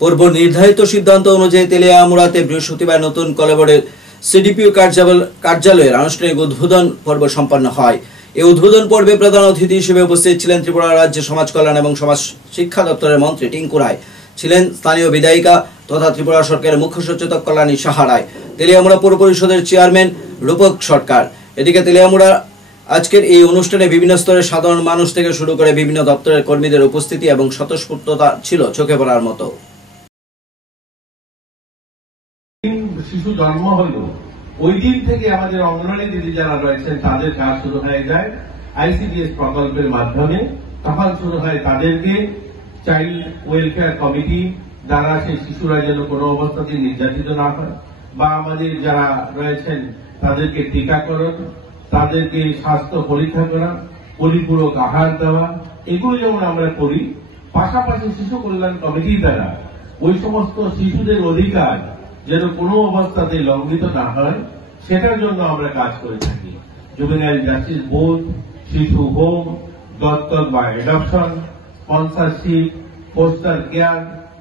পূর্ব নির্ধারিত সিদ্ধান্ত অনুযায়ী তেলিয়ামুড়াতে বৃহস্পতিবার নতুন কলেবরের সিডিপিও কার্যালয়ের আনুষ্ঠানিক উদ্বোধন পর্ব সম্পন্ন হয়। এই উদ্বোধন পর্বে প্রধান অতিথি হিসেবে উপস্থিত ছিলেন ত্রিপুরা রাজ্য সমাজ কল্যাণ এবং সমাজ শিক্ষা দপ্তরের মন্ত্রী টিঙ্কু রায়, ছিলেন স্থানীয় বিধায়িকা তথা ত্রিপুরা সরকারের মুখ্য সচেতক কল্যাণী সাহা রায়, তেলিয়ামুড়া পৌর পরিষদের চেয়ারম্যান রূপক সরকার। এদিকে তেলিয়ামুড়া আজকের এই অনুষ্ঠানে বিভিন্ন স্তরের সাধারণ মানুষ থেকে শুরু করে বিভিন্ন দপ্তরের কর্মীদের উপস্থিতি এবং স্বতঃস্ফূর্ততা ছিল চোখে পড়ার মতো। শিশু জন্ম হলো ওই দিন থেকে আমাদের অঙ্গনওয়াড়ি দিদি যারা রয়েছেন তাদের কাজ শুরু হয়ে যায় আইসিডিএস প্রকল্পের মাধ্যমে। তখন শুরু হয় তাদেরকে চাইল্ড ওয়েলফেয়ার কমিটি দ্বারা সেই শিশুরা যেন কোনো অবস্থাতে নির্যাতিত না হয়, বা আমাদের যারা রয়েছেন তাদেরকে টিকাকরণ, তাদেরকে স্বাস্থ্য পরীক্ষা করা, পরিপূরক আহার দেওয়া, এগুলো যেমন আমরা করি। পাশাপাশি শিশু কল্যাণ কমিটির দ্বারা ওই সমস্ত শিশুদের অধিকার যেন কোনো অবস্থাতে লঙ্ঘিত না হয় সেটার জন্য আমরা কাজ করে থাকি। জুভেনাইল জাস্টিস বোর্ড, শিশু হোম, দত্তক বা adoption, sponsorship, foster care,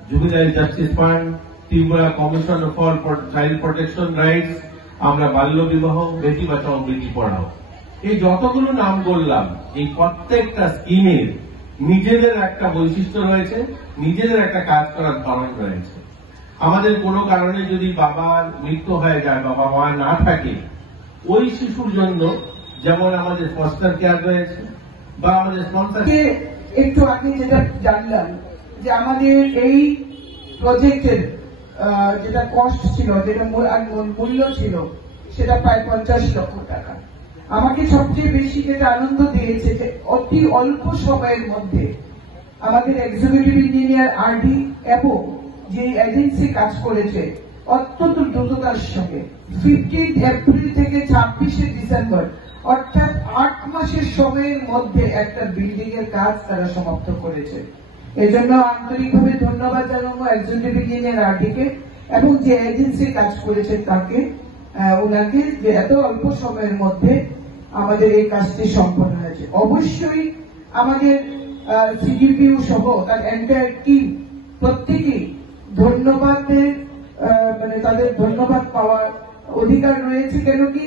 juvenile justice fund, Tripura commission for child protection rights, আমরা বাল্য বিবাহ, বেটি বাঁচাও বেটি পড়াও, এই যতগুলো নাম বললাম, এই প্রত্যেকটা স্কিমের নিজেদের একটা বৈশিষ্ট্য রয়েছে, নিজেদের একটা কাজ করার ধরন রয়েছে। আমাদের কোনো কারণে যদি বাবার মৃত্যু হয়ে যায় বা বাবা না থাকে, ওই শিশুর জন্য যেমন আমাদের ফস্টার কেয়ার রয়েছে বা আমাদের স্পন্সর। একটু আগে যেটা জানলাম যে আমাদের এই প্রজেক্টের যেটা কস্ট ছিল, যেটা মূল্য ছিল, সেটা প্রায় 50 লক্ষ টাকা। আমাকে সবচেয়ে বেশি যেটা আনন্দ দিয়েছে যে অতি অল্প সময়ের মধ্যে আমাদের এক্সিকিউটিভ ইঞ্জিনিয়ার আরডি এবং যে এজেন্সি কাজ করেছে অত্যন্ত দ্রুততার সঙ্গে 15 এপ্রিল থেকে 26 ডিসেম্বর অর্থাৎ 8 মাসের সময়ের মধ্যে একটা বিল্ডিং এর কাজ তারা সমাপ্ত করেছে। এজন্য আন্তরিকভাবে ধন্যবাদ জানাবো এক্সিকিউটিভ ইঞ্জিনিয়ার আরডিকে এবং যে এজেন্সি কাজ করেছে তাকে, ওনাকে, যে এত অল্প সময়ের মধ্যে আমাদের এই কাজটি সম্পন্ন হয়েছে। অবশ্যই আমাদের সিডিপিও সহ তার এন্টায়ার টিম প্রত্যেকেই ধন্যবাদের তাদের ধন্যবাদ পাওয়ার অধিকার রয়েছে। কেন কি